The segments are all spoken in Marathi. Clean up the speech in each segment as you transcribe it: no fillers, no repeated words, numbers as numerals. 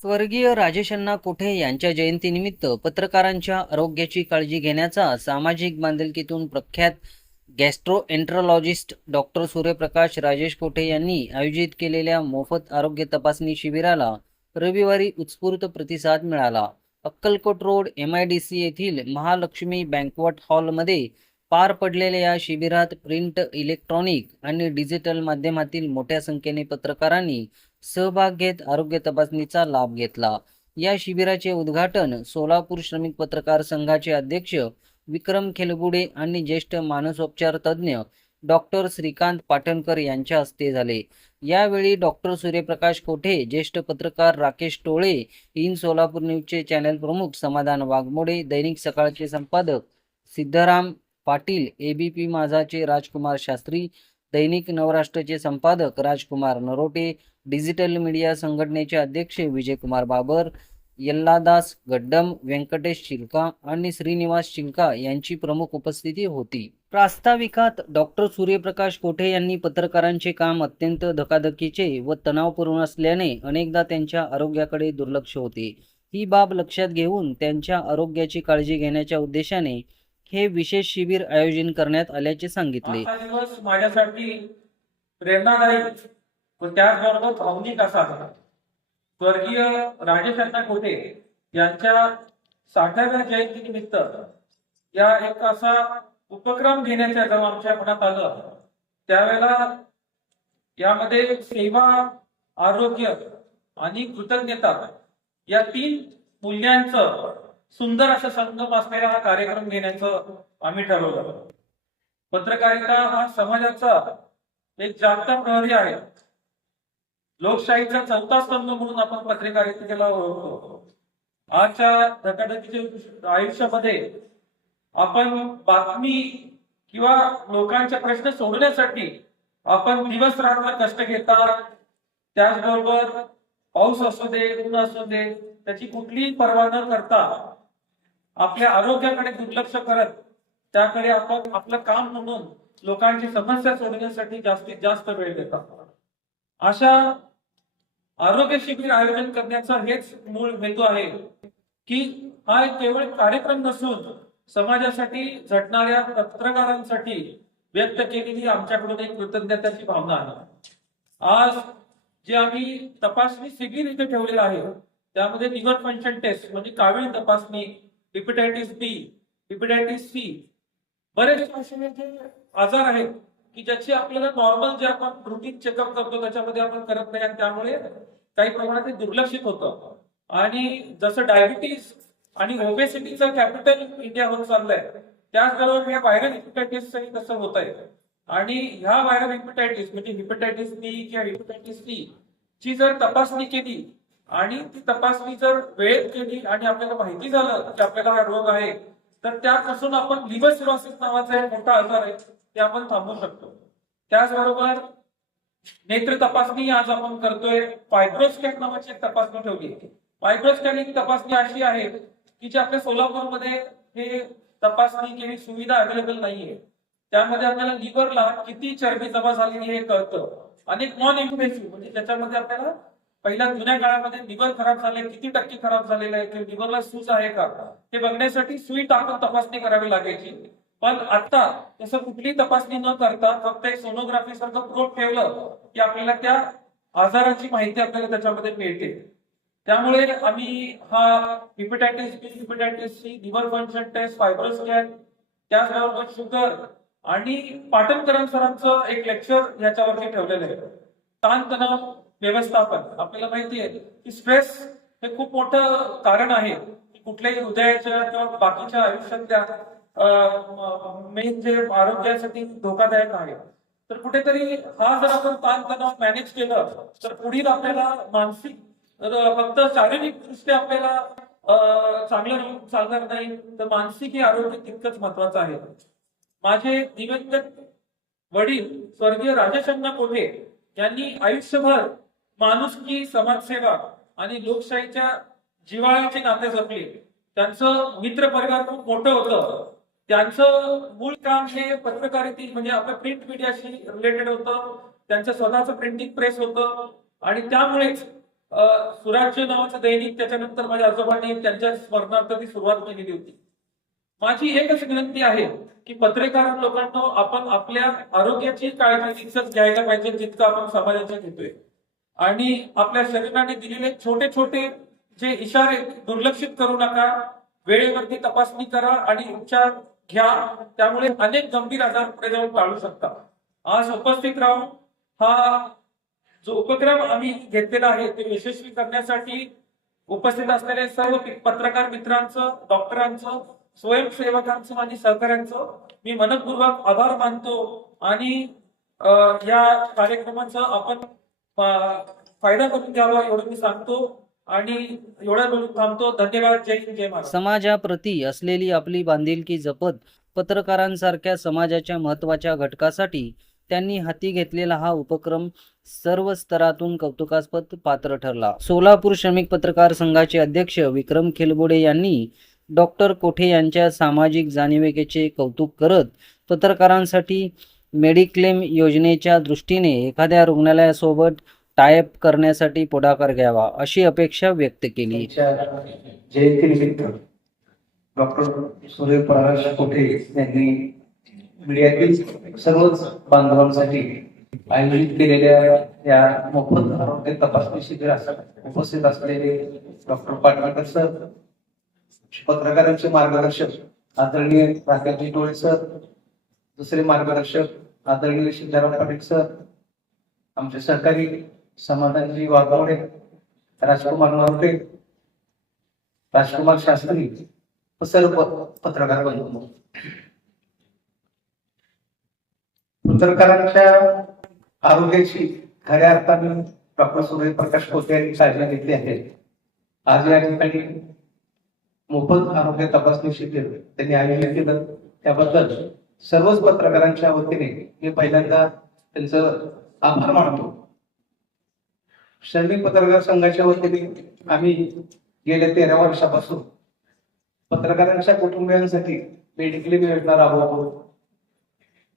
स्वर्गीय राजेश कोठे यांच्या जयंतीनिमित्त पत्रकारांच्या आरोग्याची काळजी घेण्याचा सामाजिक बांधिलकीतून प्रख्यात गॅस्ट्रोएंटरोलॉजिस्ट डॉक्टर सूर्यप्रकाश राजेश कोठे यांनी आयोजित केलेल्या मोफत आरोग्य तपासणी शिबिराला रविवारी उत्स्फूर्त प्रतिसाद मिळाला. अक्कलकोट रोड MIDC येथील महालक्ष्मी बँक्वेट हॉलमध्ये पार पडलेल्या या शिबिरात प्रिंट, इलेक्ट्रॉनिक आणि डिजिटल माध्यमातील मोठ्या संख्येने पत्रकारांनी सहभाग घेत आरोग्य तपासणीचा लाभ घेतला. या शिबिराचे उद्घाटन सोलापूर श्रमिक पत्रकार संघाचे अध्यक्ष विक्रम खेलगुडे आणि ज्येष्ठ मानसोपचार तज्ज्ञ डॉक्टर श्रीकांत पाटणकर यांच्या हस्ते झाले. यावेळी डॉक्टर सूर्यप्रकाश कोठे, ज्येष्ठ पत्रकार राकेश टोळे, इन सोलापूर न्यूजचे चॅनल प्रमुख समाधान वाघमोडे, दैनिक सकाळचे संपादक सिद्धराम पाटील, ABP माझाचे राजकुमार शास्त्री, दैनिक नवराष्ट्रचे संपादक राजकुमार नरोटे, डिजिटल मीडिया संघटनेचे अध्यक्ष विजयकुमार बाबर, यल्लादास गड्डम, व्यंकटेश चिलका आणि श्रीनिवास चिलका यांची प्रमुख उपस्थिती होती. प्रास्ताविकात डॉक्टर सूर्यप्रकाश कोठे यांनी पत्रकारांचे काम अत्यंत धकाधकीचे व तणावपूर्ण असल्याने अनेकदा त्यांच्या आरोग्याकडे दुर्लक्ष होते. ही बाब लक्षात घेऊन त्यांच्या आरोग्याची काळजी घेण्याच्या उद्देशाने हे विशेष शिबिर आयोजन करण्यात आल्याचे सांगितले. हा दिवस माझ्यासाठी प्रेरणादायी व त्याचबरोबर भावनिक असा आहे. स्वर्गीय राजेश कोठे यांच्या 60व्या जयंतीनिमित्त या एक असा उपक्रम घेण्याच्या जेव्हा आमच्या मनात आलं, त्यावेळेला यामध्ये सेवा, आरोग्य आणि कृतज्ञता या 3 मूल्यांचं सुंदर असा संगम असलेला हा कार्यक्रम घेण्याचं आम्ही ठरवलं. पत्रकारिता हा समाजाचा एक जागता प्रहरी आहे. लोकशाहीचा चौथा स्तंभ म्हणून आपण पत्रकारितेला ओळखतो. आजच्या धकाधकीच्या आयुष्यामध्ये आपण बातमी किंवा लोकांचे प्रश्न सोडवण्यासाठी आपण दिवस रात्र कष्ट घेतात. त्याचबरोबर पाऊस असू दे, ऊन असू दे, त्याची कुठलीही पर्वा न करता आपल्या आरोग्याकडे दुर्लक्ष करत त्याकडे आपण आपलं काम म्हणून लोकांची समस्या सोडवण्यासाठी जास्तीत जास्त वेळ देतात. अशा आरोग्य शिबिर आयोजन करण्याचा हेच मूळ हेतू आहे की हा केवळ कार्यक्रम नसून समाजासाठी झटणाऱ्या पत्रकारांसाठी व्यक्त केलेली आमच्याकडून एक कृतज्ञतेची भावना आहे. आज जे आम्ही तपासणी शिबिर इथे ठेवलेलं आहे त्यामध्ये लिव्हर फंक्शन टेस्ट म्हणजे कावीळ तपासणी, हेपॅटायटिस B, हेपॅटायटिस C, बरेच असे जे आजार आहेत की ज्याची आपल्याला नॉर्मल जे आपण रुटीन चेकअप करतो त्याच्यामध्ये आपण करत नाही आणि त्यामुळे काही प्रमाणात ते दुर्लक्षित होतं. आणि जसं डायबिटीस आणि ओबेसिटीचं कॅपिटल इंडिया होत चाललंय, त्याचबरोबर या व्हायरल हेपॅटायटिसचंही तसं होत आहे. आणि ह्या व्हायरल हेपॅटायटिस म्हणजे हेपॅटायटिस B किंवा हेपॅटायटिस C ची जर तपासणी केली आणि ती तपासणी जर वेळेत केली आणि आपल्याला माहिती झालं की आपल्याला हा रोग आहे, तर त्यापासून आपण लिव्हर सिरोसिस नावाचा एक मोठा आजार आहे ते आपण थांबवू शकतो. त्याचबरोबर नेत्र तपासणी आज आपण करतोय. फायब्रोस्कॅन नावाची एक तपासणी ठेवली. फायब्रोस्कॅन ही तपासणी अशी आहे की जी आपल्या सोलापूरमध्ये हे तपासणी केली सुविधा अवेलेबल नाहीये. त्यामध्ये आपल्याला लिव्हरला किती चरबी जमा झालेली हे कळतं. आणि नॉन इन्व्हेसिव्ह म्हणजे त्याच्यामध्ये आपल्याला पहिल्या जुन्या काळामध्ये लिव्हर खराब झाले, किती टक्के खराब झालेलं आहे किंवा लिव्हरला सूज आहे का हे बघण्यासाठी सुई टाकून तपासणी करावी लागायची. पण आता तसं कुठलीही तपासणी न करता फक्त एक सोनोग्राफी सारखं प्रोब ठेवलं की आपल्याला त्या आजाराची माहिती आपल्याला त्याच्यामध्ये मिळते. त्यामुळे आम्ही हा hepatitis B, hepatitis C, liver function test, fibroscan, त्याचबरोबर शुगर आणि पाटणकरां सरांचं एक लेक्चर याच्यावरती ठेवलेलं आहे. ताणतणाव व्यवस्थापन. आपल्याला माहिती आहे की स्ट्रेस हे खूप मोठं कारण आहे कुठल्याही हृदयाच्या किंवा बाकीच्या आयुष्यातल्या मेन जे आरोग्यासाठी धोकादायक आहे. तर कुठेतरी हा जर आपण ताणतणाव मॅनेज केलं तर पुढील आपल्याला मानसिक फक्त शारीरिक दृष्ट्या आपल्याला चांगलं चालणार नाही, तर मानसिक हे आरोग्य तितकंच महत्वाचं आहे. माझे दिवंगत वडील स्वर्गीय राजेश कोठे यांनी आयुष्यभर माणुसकी, समाजसेवा आणि लोकशाहीच्या जिव्हाळ्याचे नाते जपले. त्यांचं मित्र परिवार खूप मोठं होतं. त्यांचं मूळ काम हे पत्रकारिता म्हणजे आपल्या प्रिंट मीडियाशी रिलेटेड होतं. त्यांचं स्वतःचं प्रिंटिंग प्रेस होतं आणि त्यामुळेच सुराज्य नावाचं दैनिक त्याच्यानंतर माझ्या आजोबांनी त्यांच्या स्मरणार्थ ती सुरुवात केलेली होती. माझी एकच विनंती आहे की पत्रकार लोकांना आपण आपल्या आरोग्याची काळजी तितकंच घ्यायला पाहिजे जितकं आपण समाजाच्या घेतोय. आणि आपल्या शरीराने दिलेले छोटे छोटे जे इशारे दुर्लक्षित करू नका. वेळेवरती तपासणी करा आणि उपचार घ्या. त्यामुळे अनेक गंभीर आजार पुढे जाऊन टाळू शकता. आज उपस्थित राहून हा जो उपक्रम आम्ही घेतलेला आहे ते यशस्वी करण्यासाठी उपस्थित असलेले सर्व पत्रकार मित्रांचं, डॉक्टरांचं, स्वयंसेवकांचं आणि सहकाऱ्यांचं मी मनपूर्वक आभार मानतो. आणि या कार्यक्रमाचा आपण फायदा करून घ्यावा एवढं मी सांगतो आणि एवढं बोलून थांबतो. धन्यवाद. जय हिंद, जय महाराष्ट्र. समाजाप्रती असलेली आपली बांधिलकी जपत पत्रकारांसारख्या समाजाच्या महत्त्वाच्या घटकासाठी त्यांनी हाती घेतलेला हा उपक्रम सर्व स्तरातून कौतुकास्पद पात्र ठरला. सोलापूर श्रमिक पत्रकार संघाचे अध्यक्ष विक्रम खेलबोडे यांनी डॉक्टर कोठे यांच्या सामाजिक जाणिवेचे कौतुक करत पत्रकारांसाठी मेडिक्लेम योजनेच्या दृष्टीने एखाद्या रुग्णालयासोबत टायअप करण्यासाठी पुढाकार घ्यावा अशी अपेक्षा व्यक्त केली. जयंतीनिमित्त डॉक्टर सूर्यप्रकाश कोठे यांनी मीडियातील सर्वच बांधवांसाठी आयोजित केलेल्या या मोफत आरोग्य तपासणी शिबिरात उपस्थित असलेले डॉक्टर पाटणकर सर, पत्रकारांचे मार्गदर्शक आदरणीय राकेशजी टोळे सर, दुसरे मार्गदर्शक आदरणीय सिद्धाराम पाटील सर, आमचे सहकारी समाधानजी वाघमोडे, राजकुमार नवटे, राजकुमार शास्त्री, सर्व पत्रकार बंधू, पत्रकारांच्या आरोग्याची खऱ्या अर्थाने डॉक्टर सूर्यप्रकाश कोठे यांनी काळजी घेतली आहे. आज या ठिकाणी मोफत आरोग्य तपासणी शिबिर त्यांनी आयोजित केलं. त्याबद्दल सर्वच पत्रकारांच्या वतीने मी पहिल्यांदा त्यांचं आभार मानतो. श्रमिक पत्रकार संघाच्या वतीने आम्ही गेल्या 13 वर्षापासून पत्रकारांच्या कुटुंबियांसाठी मेडिक्लेम योजना राबवतो.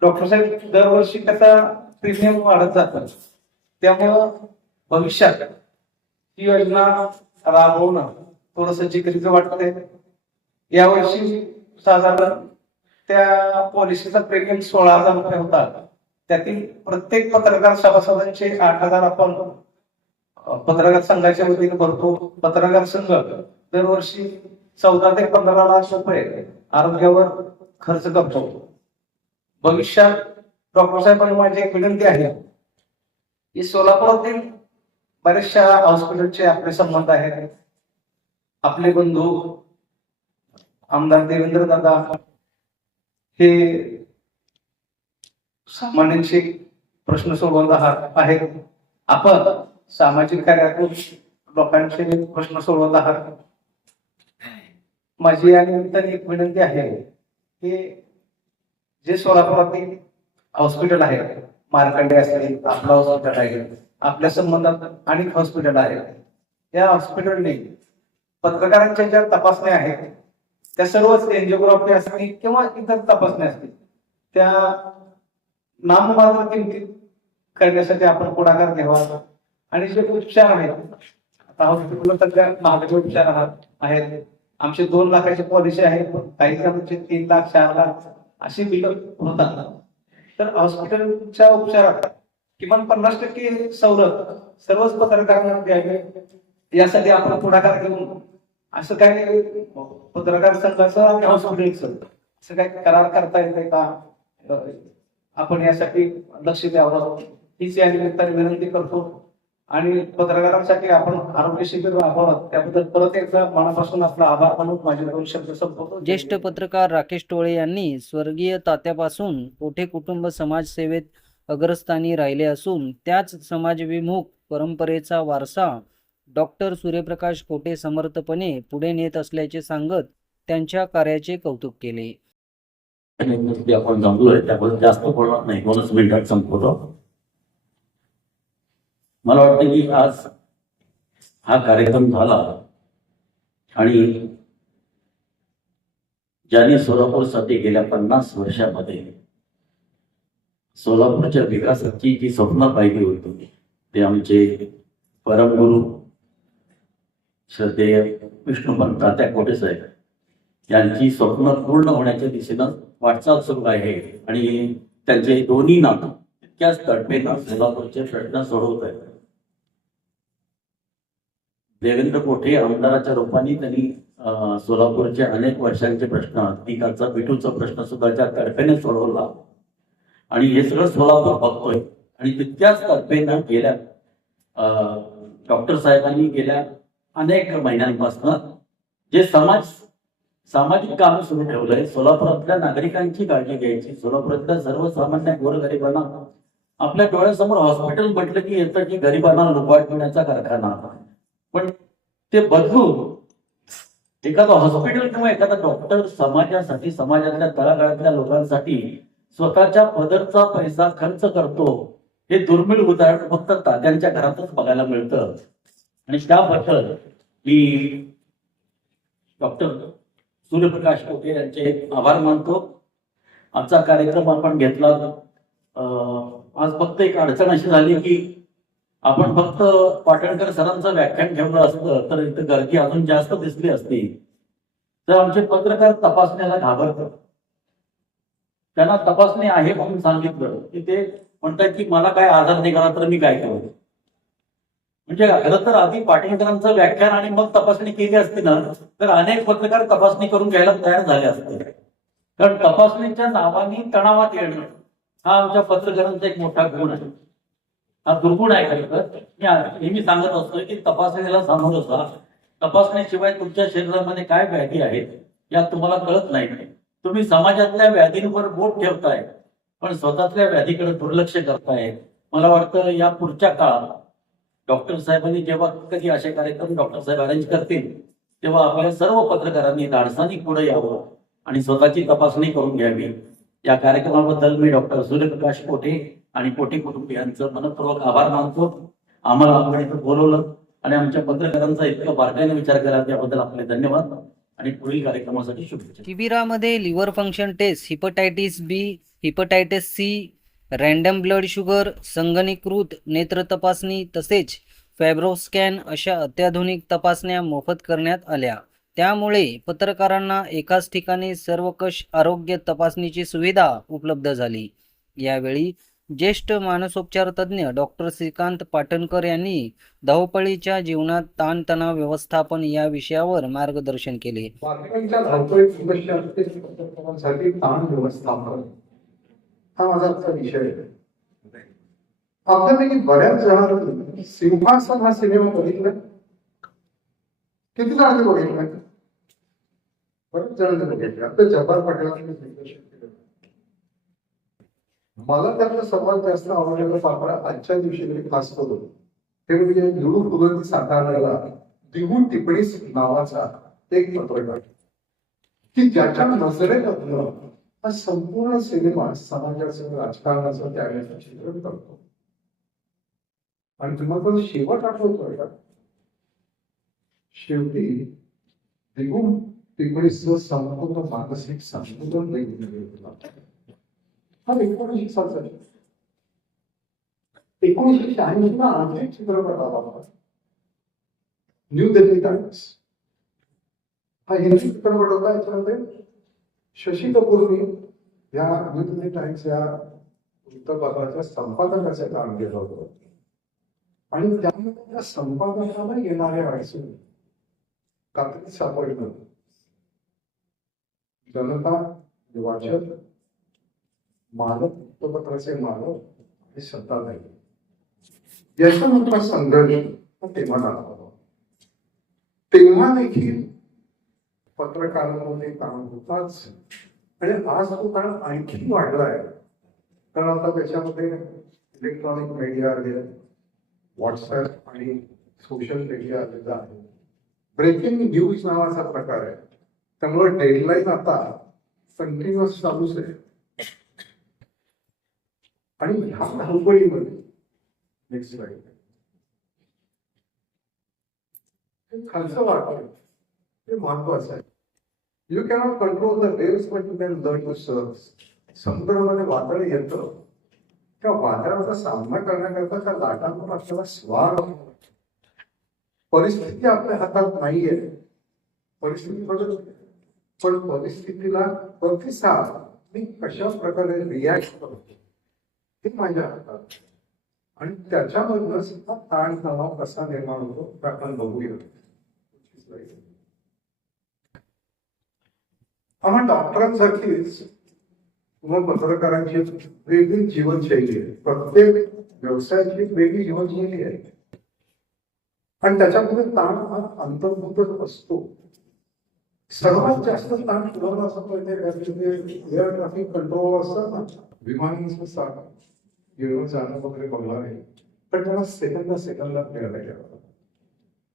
डॉक्टर साहेब, दरवर्षी कसा प्रीमियम वाढत जातात, त्यामुळं भविष्यात ही योजना राबवणं थोडंसं जिकरीचं वाटतंय. यावर्षी साधारण त्या पॉलिसीचा प्रीमियम 16,000 रुपये होता. त्यातील प्रत्येक पत्रकार सभासदांचे 8,000 आपण पत्रकार संघाच्या वतीने भरतो. पत्रकार संघ दरवर्षी 14 ते 15 लाख रुपये आरोग्यावर खर्च करतो. भविष्यात डॉक्टर साहेबांनी माझी एक विनंती आहे की सोलापुरातील बऱ्याचशा हॉस्पिटलचे आपले संबंध आहेत. आपले बंधू आमदार देवेंद्र दादा हे सामान्यांचे प्रश्न सोडवत आहेत. आपण सामाजिक कार्यातून लोकांचे प्रश्न सोडवत आहात. माझी या निमित्ताने एक विनंती आहे की जे सोलापुरातील हॉस्पिटल आहे, मार्कंडे असेल, आपलं हॉस्पिटल आहे, आपल्या संबंधात अनेक हॉस्पिटल आहेत, या हॉस्पिटलने पत्रकारांच्या ज्या तपासण्या आहेत त्या सर्वच एंजिओग्राफी असतील किंवा इतर तपासण्या असतील त्या नाममात्र किमतीत करण्यासाठी आपण पुढाकार घ्यावा. आणि जे उपचार आहेत, आता हॉस्पिटलला सध्या महागाचे उपचार आहेत. आमचे 2 लाखाची पॉलिसी आहे, काही जणांचे 3 लाख 4 लाख अशी बिलं होतात. तर हॉस्पिटलच्या उपचारात किमान 50% सवलत सर्वच पत्रकारांना द्यावी यासाठी आपण पुढाकार घेऊन असं काय पत्रकार संघाचं आणि हॉस्पिटलचं असं काय करार करता येते का, आपण यासाठी लक्ष द्यावं हीच या निमित्ताने विनंती करतो. आणि पत्रकारांसाठी आपण आरोग्य शिबिर राबवलं त्याबद्दल परत एकदा मनापासून आपला आभार मानून माझे 2 शब्द संपवतो. ज्येष्ठ पत्रकार राकेश टोळे यांनी स्वर्गीय तात्यापासून कोठे कुटुंब समाजसेवेत अग्रस्थानी राहिले असून त्याच समाजविमुख परंपरेचा वारसा डॉक्टर सूर्यप्रकाश कोठे समर्थपणे पुढे नेत असल्याचे सांगत त्यांच्या कार्याचे कौतुक केले. आपण जमलोय त्याबद्दल जास्त बोलणार नाही, 2च मिनिटात संपवतो. मला वाटतं की आज हा कार्यक्रम झाला आणि ज्यांनी सोलापूरसाठी गेल्या 50 वर्षामध्ये सोलापूरच्या विकासाची जी स्वप्न पाहिली होती ते आमचे परमगुरू श्रद्धेय विष्णुपंत तात्या कोटे साहेब यांची स्वप्न पूर्ण होण्याच्या दिशेनं वाटचाल सुरू आहे आणि त्यांचे दोन्ही नातं तितक्याच तडफेनं सोलापूरचे प्रश्न सोडवत आहेत. देवेंद्र कोठे आमदाराच्या रूपाने त्यांनी सोलापूरचे अनेक वर्षांचे प्रश्न, पिकाचा बिटूचा प्रश्न सुद्धा ज्या तडफेने सोडवला आणि हे सगळं सोलापूर बघतोय आणि तितक्याच तडफेनं गेल्या डॉक्टर साहेबांनी गेल्या अनेक महिन्यांपासून जे सामाजिक काम सुरू ठेवलंय. सोलापुरातल्या नागरिकांची काळजी घ्यायची, सोलापुरातल्या सर्वसामान्य गोरगरिबांना आपल्या डोळ्यासमोर हॉस्पिटल म्हटलं की येतं की गरिबांना लुबाडण्याचा कारखाना, पण ते बदलून एखादं हॉस्पिटल किंवा एखादा डॉक्टर समाजासाठी, समाजातल्या तळागाळातल्या लोकांसाठी स्वतःच्या पदरचा पैसा खर्च करतो, हे दुर्मिळ उदाहरण फक्त तात्यांच्या घरातच बघायला मिळतं. आणि त्याबद्दल मी डॉक्टर सूर्यप्रकाश कोटे यांचे आभार मानतो. आजचा कार्यक्रम आपण घेतला. आज फक्त एक अडचण अशी झाली की आपण फक्त पाटणकर सरांचं व्याख्यान ठेवलं असतं तर इथं गर्दी अजून जास्त दिसली असती. तर आमचे पत्रकार तपासण्याला घाबरतात. त्यांना तपासणी आहे म्हणून सांगितलं की ते म्हणतात की मला काय आजार निघाला तर मी काय करू. म्हणजे खरं तर आधी पाटणकरांचं व्याख्यान आणि मग तपासणी केली असती ना तर अनेक पत्रकार तपासणी करून घ्यायला तयार झाले असते. कारण तपासणीच्या नावाने तणावात येणं हा आमच्या पत्रकारांचा एक मोठा गुण आहे. हा दुर्गुण आहे खरं तर. मी नेहमी सांगत असतो की तपासणीला सामोरं जा. तपासणीशिवाय तुमच्या शरीरामध्ये काय व्याधी आहेत यात तुम्हाला कळत नाही. तुम्ही समाजातल्या व्याधींवर बोट ठेवताय पण स्वतःतल्या व्याधीकडे दुर्लक्ष करताय. मला वाटतं या पुढच्या काळात डॉक्टर साहेबांनी जेव्हा कधी असे कार्यक्रम डॉक्टर साहेब अरेंज करतील तेव्हा आपल्या सर्व पत्रकारांनी धाडसानी पुढे यावं आणि स्वतःची तपासणी करून घ्यावी. या कार्यक्रमाबद्दल मी डॉक्टर सूर्यप्रकाश कोटे आणि कोटे कुटुंबियांचं मनपूर्वक आभार मानतो. आम्हाला आपण इथं बोलवलं आणि आमच्या पत्रकारांचा इतका बारकाईने विचार केला त्याबद्दल आपले धन्यवाद आणि पुढील कार्यक्रमासाठी शुभेच्छा. शिबिरामध्ये liver function test, hepatitis B, hepatitis C, random blood sugar, संगणकीकृत नेत्र तपासणी तसेच फॅब्रोस्कॅन अशा अत्याधुनिक तपासण्या मोफत करण्यात आल्या. त्यामुळे पत्रकारांना एकाच ठिकाणी सर्वकष आरोग्य तपासणीची सुविधा उपलब्ध झाली. यावेळी ज्येष्ठ मानसोपचार तज्ज्ञ डॉक्टर श्रीकांत पाटणकर यांनी धावपळीच्या जीवनात ताणतणाव व्यवस्थापन या विषयावर मार्गदर्शन केले. बातम्यांच्या धावपळीत समस्या असते पत्रकारांसाठी ताण व्यवस्थापन हा माझा आजचा विषय आहे. आपल्यापैकी बऱ्याच जणांनी सिंहासन हा सिनेमा बघितला. किती जणांनी बघितला? बऱ्याच जणांनी बघितला. आता जब्बार पाटीलांनी दिग्दर्शन केलं. मला त्यातला सर्वात जास्त आवडलेलं पात्र आजच्या दिवशी तरी खास करून ते म्हणजे निवडून फुलंती साकारलेला दिगू टिपणीस नावाचा एक पत्रकार की ज्याच्या नजरेतनं हा संपूर्ण सिनेमा समाजाचं, राजकारणाचं त्यावेळेचं चित्रण करतो. आणि तुम्हाला तो शेवट आठवतोय का? शेवटी दिगू टिपणीसचं संपूर्ण मानसिक संतुलन वेगवेगळं. हा 1960 1986 आणखी एक चित्रपट आला न्यू दिल्ली टाइम्स. हा हिंदी चित्रपट होता. याच्यामध्ये शशी कपूरनी या न्यू दिल्ली टाइम्स या वृत्तपत्राच्या संपादकाचं काम केलं होतं. आणि त्यामध्ये त्या संपादकाला येणाऱ्या अडचणी कात्रीत सापडलं. जनता, वाचक, मालक, वृत्तपत्राचे मालक आणि सत्ताधारी याचा मोठा संघर्ष तेव्हा झाला. तेव्हा देखील पत्रकारांमध्ये काम होताच आणि आज तो काळ आणखी वाढलाय. कारण आता त्याच्यामध्ये इलेक्ट्रॉनिक मीडिया आले, व्हॉट्सअप आणि सोशल मीडिया आलेला आहे. ब्रेकिंग न्यूज नावाचा प्रकार आहे. त्यामुळे डेडलाईन आता कंटिन्युअस चालूच आहे. आणि ह्या धावपळीमध्ये नेक्स्ट स्लाइड खालचं वाटतं ते महत्वाचं आहे. You cannot control the waves but you can learn to surf. समुद्रामध्ये वादळ येतं, त्या वादळाचा सामना करण्याकरता त्या लाटांवर आपल्याला स्वार परिस्थिती आपल्या हातात नाहीये, परिस्थिती बदलते, पण परिस्थितीला प्रतिसाद मी कशा प्रकारे रिॲक्ट करतो हे माझ्या हातात आहे. आणि त्याच्यामधूनच हा ताण तणाव कसा निर्माण होतो ते आपण बघूया. आम्हा डॉक्टरांसारखीच किंवा पत्रकारांची वेगळी जीवनशैली आहे. प्रत्येक व्यवसायाची एक वेगळी जीवनशैली आहे आणि त्याच्यामध्ये ताण हा अंतर्भूतच असतो. सर्वात जास्त ताण कुणाला असं पाहिजे, एअर ट्रॅफिक कंट्रोल असतात ना, विमानांचं साठ येणं जाणं वगैरे बघणार आहे, पण त्याला सेकंदात मिळायला गेला.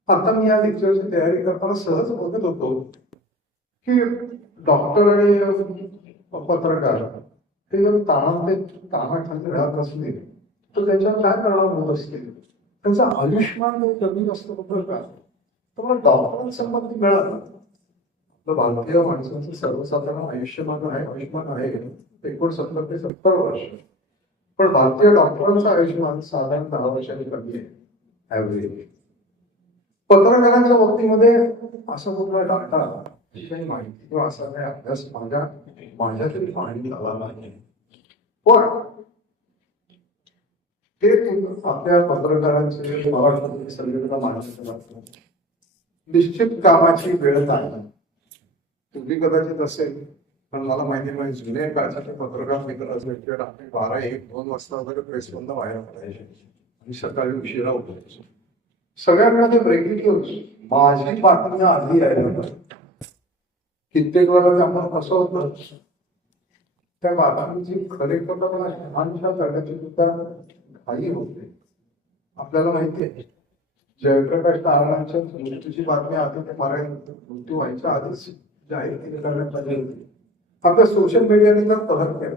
आता मी या लेक्चरची तयारी करताना सहज बघत होतो की डॉक्टर आणि पत्रकार ते जर ताणाखाली राहत असतील तर त्याच्यावर काय परिणाम होत असतील, त्यांचं आयुष्यमान कमी असतं पत्रकार. तर मला डॉक्टरांसंबंधी मिळालं, आपलं भारतीय माणसाचं सर्वसाधारण आयुष्यमान आहे 69 ते 70 वर्ष, पण भारतीय डॉक्टरांचं आयुष्यमान साधारण 10 वर्षांनी कमी आहे ऍव्हरेज. पत्रकारांच्या बाबतीमध्ये असा कुठला डाटा, काही माहिती किंवा असा काही अभ्यास माझ्या तरी पाहणी आला नाही. पण ते आपल्या पत्रकारांचे महाराष्ट्रातील सगळीकडे माहिती निश्चित कामाची वेळ नाही. तुम्ही कदाचित असेल, पण मला माहिती नाही जुन्या काळाचे पत्रकार मित्र असायचे, रात्री 12, 1, 2 वाजता वगैरे प्रेस बंद व्हायला पाहिजे आणि सकाळी उशिरा उठायचे. सगळ्यांमध्ये ब्रेकिंग न्यूज, माझी बातमी आधी यायला कित्येक वेळा आपण असं होतं त्या बातमीची खरेपणा लहानशा करण्याची सुद्धा घाई होते. आपल्याला माहिती आहे जयप्रकाश नारायणांच्या मृत्यूची बातमी आधी ते मृत्यू व्हायच्या आधीच जाहीर केली करण्यात आली होती. आपल्या सोशल मीडियाने तर तहर केलं,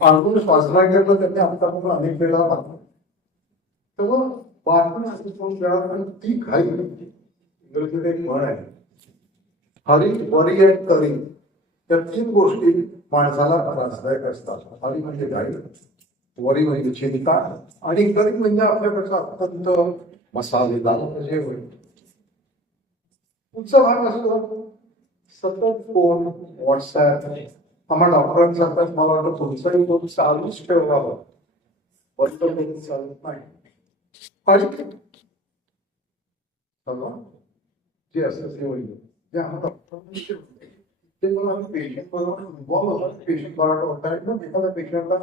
पांडुर श्वासनागरला त्यांनी आतापर्यंत अनेक वेळा बातमी, तेव्हा बातमी अशी फोन करा आणि ती घाई. इंग्रजीत एक म्हण आहे, हरी, वरी अँड करी, या 3 गोष्टी माणसाला त्रासदायक असतात. हरी म्हणजे घाई, वरी म्हणजे चिंता आणि करी म्हणजे आपल्याकडचं अत्यंत मसालेदार जेवण. पुढचा भाग असतो सतत फोन, व्हॉट्सअप. आम्हा डॉक्टरांसारखा मला वाटतं तुमचाही फोन चालूच ठेवावा, बंद करून चालत नाही. आणि जे असं सेवली ते आम्हा डॉक्टरांनी ते मला पेशंट बरोबर इन्व्हॉल्व होतात. पेशंट बरा होता ना, एखाद्या पेशंटला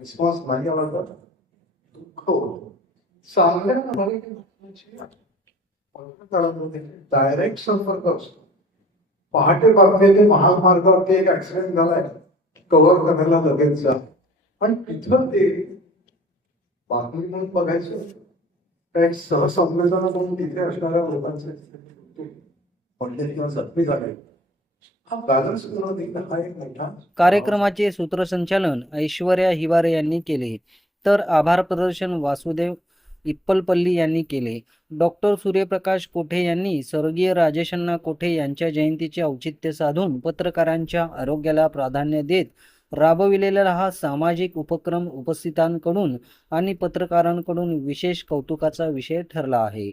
रिस्पॉन्स नाही आला तर दुःख होतं. चांगल्या काळामध्ये डायरेक्ट संपर्क असतो. पहाटे बातमी ते महामार्गावरती एक ऍक्सिडेंट झालाय, कव्हर करायला लगेच जा आणि तिथं ते बातमी म्हणून बघायचं. त्या एक सहसंवेदना म्हणून तिथे असणाऱ्या लोकांचे पडले किंवा जखमी झाले, हा बॅलन्स करणं देखील हा एक मोठा. कार्यक्रमाचे सूत्रसंचालन ऐश्वर्या हिवारे यांनी केले, तर आभार प्रदर्शन वासुदेव इप्पलपल्ली यांनी केले. डॉक्टर सूर्यप्रकाश कोठे यांनी स्वर्गीय राजेशअण्णा कोठे यांच्या जयंतीचे औचित्य साधून पत्रकारांच्या आरोग्याला प्राधान्य देत राबविलेला हा सामाजिक उपक्रम उपस्थितांकडून आणि पत्रकारांकडून विशेष कौतुकाचा विषय ठरला आहे.